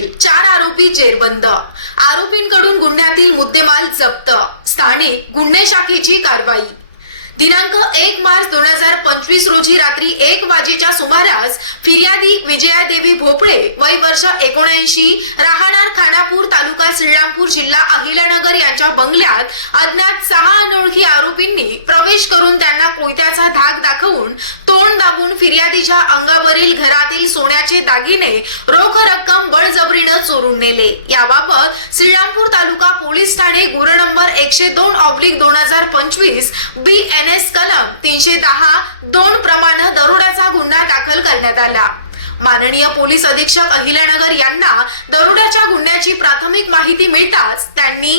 टोळीतील चार आरोपी जेरबंद. आरोपींकडून गुन्ह्यातील मुद्देमाल जप्त. स्थानिक गुन्हे शाखेची कारवाई. दिनांक एक मार्च दोन हजार पंचवीस रोजी रात्री एक वाजेच्या सुमारास फिर्यादी विजया देवी भोपळे वय वर्ष एकोणऐंशी राहणार खानापूर तालुका श्रीरामपूर जिल्हा अहिल्यानगर यांच्या बंगल्यात अज्ञात सहा अनोळखी आरोपींनी प्रवेश करून त्यांना कोयत्याचा धाक दाखवून तोंड दाबून फिर्यादीच्या अंगावरील घरातील सोन्याचे दागिने रोख रक्कम बळजबरीनं चोरून नेले. याबाबत श्रीरामपूर तालुका पोलीस ठाणे गुर नंबर एकशे दोन ऑब्लिक दोन हजार पंचवीस बी एन एस कलम तीनशे दहा दोन प्रमाणे दरोड्याचा गुन्हा दाखल करण्यात आला. माननीय पोलीस अधीक्षक अहिल्यानगर यांना दरोड्याच्या गुन्ह्याची प्राथमिक माहिती मिळताच त्यांनी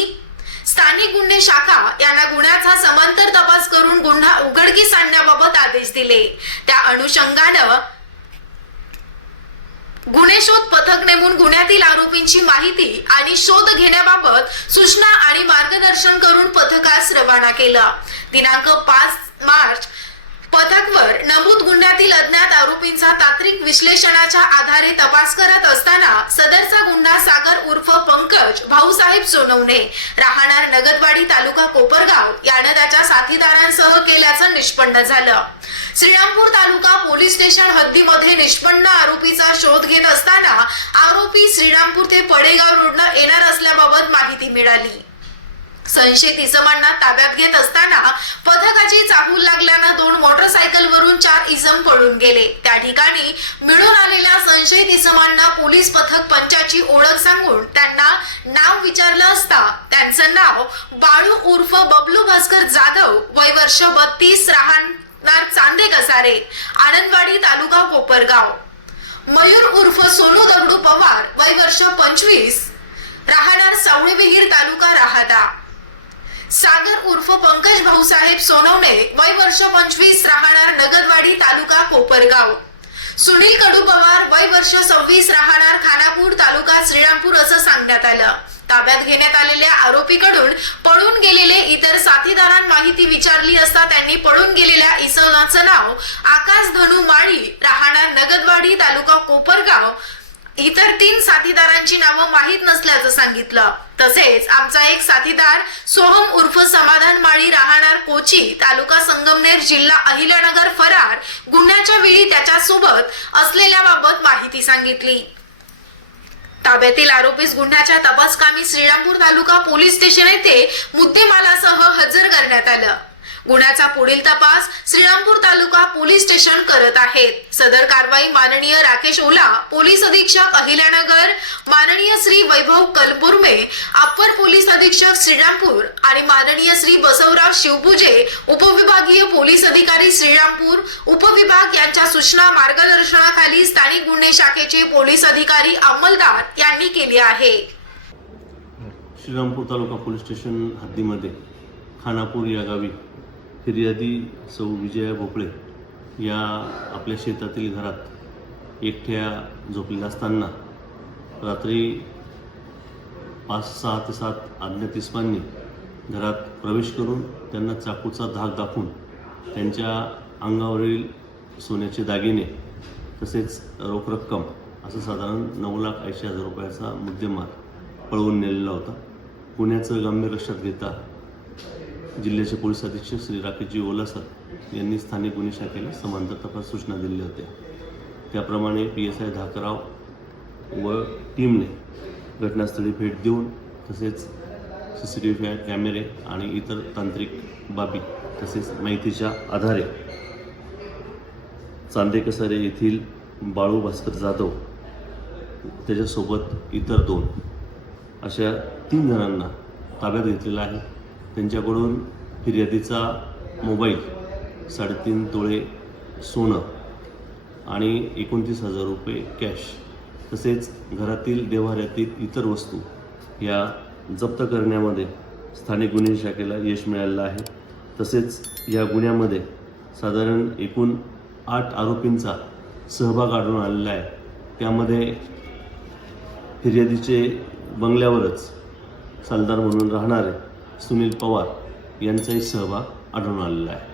स्थानिक गुन्हे शाखा यांना गुन्ह्याचा समांतर तपास करून गुन्हा उघडकीस आणण्याबाबत आदेश दिले. त्या अनुषंगानं गुन्हे शोध पथक नेमून गुन्ह्यातील आरोपींची माहिती आणि शोध घेण्याबाबत सूचना आणि मार्गदर्शन करून पथकास रवाना केलं. दिनांक पाच मार्च पथकवर नमूद गुन्ह्यातील अज्ञात आरोपींचा तांत्रिक विश्लेषणाच्या आधारे तपास करत असताना सागर उर्फ पंकज भाऊसाहेब सोनवणे. राहणार नगदवाडी तालुका कोपरगाव. यानं त्याच्या साथीदारांसह केल्याचं निष्पन्न झालं. श्रीरामपूर तालुका पोलीस स्टेशन हद्दीमध्ये निष्पन्न आरोपीचा शोध घेत असताना आरोपी श्रीरामपूर ते पडेगाव रोडनं येणार असल्याबाबत माहिती मिळाली. संशयित इसमांना ताब्यात घेत असताना पथकाची चाहूल लागल्यानं दोन मोटरसायकलवरून चार इसम पळून गेले. त्या ठिकाणी मिळून आलेल्या संशयित इसमांना पोलीस पथक पंचाची ओळख सांगून त्यांना नाव विचारलं असता त्यांचं नाव बाळू उर्फ बबलू भास्कर जाधव वय वर्ष बत्तीस राहणार चांदे कसारे आनंदवाडी तालुका कोपरगाव. मयूर उर्फ सोनू दगडू पवार वय वर्ष पंचवीस राहणार सावळी विहीर तालुका राहता सागर उर्फ पंकज भाऊसाहेब सोनवणे वय वर्ष पंचवीस राहणार नगरवाडी तालुका कोपरगाव. सुनील कडू पवार वय वर्ष सव्वीस राहणार खानापूर तालुका श्रीरामपूर असं सांगण्यात आलं. ताब्यात घेण्यात आलेल्या आरोपीकडून पळून गेलेले इतर साथीदारां माहिती विचारली असता त्यांनी पळून गेलेल्या इसमाचं नाव आकाश धनु माळी राहणार नगदवाडी तालुका कोपरगाव इतर तीन साथीदारांची नावं माहीत नसल्याचं सांगितलं. तसेच आमचा एक साथीदार सोहम उर्फ समाधान माळी राहणार कोची तालुका संगमनेर जिल्हा अहिल्यानगर फरार गुन्ह्याच्या वेळी त्याच्यासोबत असलेल्याबाबत माहिती सांगितली. ताब्यातील आरोपीस गुन्ह्याच्या तपासकामी श्रीरामपूर तालुका पोलीस स्टेशन येथे मुद्देमालासह हजर करण्यात आलं. गुन्ह्याचा पुढील तपास श्रीरामपूर तालुका पोलीस स्टेशन करत आहेत. सदर कारवाई माननीय राकेश ओला पोलीस अधीक्षक अहिल्यानगर माननीय श्री वैभव कलबुर्मे अप्पर पोलीस अधीक्षक श्रीरामपूर आणि माननीय श्री बसवराव शिवपूजे उपविभागीय पोलीस अधिकारी श्रीरामपूर उपविभाग यांच्या सूचना मार्गदर्शनाखाली स्थानिक गुन्हे शाखेचे पोलीस अधिकारी अंमलदार यांनी केली आहे. श्रीरामपूर तालुका पोलीस स्टेशन हद्दीमध्ये खानापूर या गावी फिर्यादी सौ विजया भोपळे या आपल्या शेतातील घरात एकट्या झोपलेल्या असताना रात्री पाच सहा ते सात अज्ञात इस्मांनी घरात प्रवेश करून त्यांना चाकूचा धाक दाखवून त्यांच्या अंगावरील सोन्याचे दागिने तसेच रोख रक्कम असं साधारण नऊ लाख ऐंशी हजार रुपयाचा मुद्देमाल पळवून नेलेला होता. गुन्ह्याचं गांभीर लक्षात घेता जिल्ह्याचे पोलीस अधीक्षक श्री राकेशजी ओलासर यांनी स्थानिक गुन्हे शाखेला समांतर तपास सूचना दिल्या होत्या. त्याप्रमाणे पी एस आय धाकराव व टीमने घटनास्थळी भेट देऊन तसेच सी सी टी व्ही कॅमेरे आणि इतर तांत्रिक बाबी तसेच माहितीच्या आधारे चांदेकसारे येथील बाळू भास्कर जाधव त्याच्यासोबत इतर दोन अशा तीन जणांना ताब्यात घेतलेला आहे. त्यांच्याकडून फिर्यादीचा मोबाईल साडेतीन तोळे सोनं आणि एकोणतीस हजार रुपये कॅश तसेच घरातील देव्हाऱ्यातील इतर वस्तू या जप्त करण्यामध्ये स्थानिक गुन्हे शाखेला यश मिळालेलं आहे. तसेच या गुन्ह्यामध्ये साधारण एकूण आठ आरोपींचा सहभाग आढळून आलेला आहे. त्यामध्ये फिर्यादीचे बंगल्यावरच सालदार म्हणून राहणारे सुनील पवार यांचाही सहभाग आढळून आलेला आहे.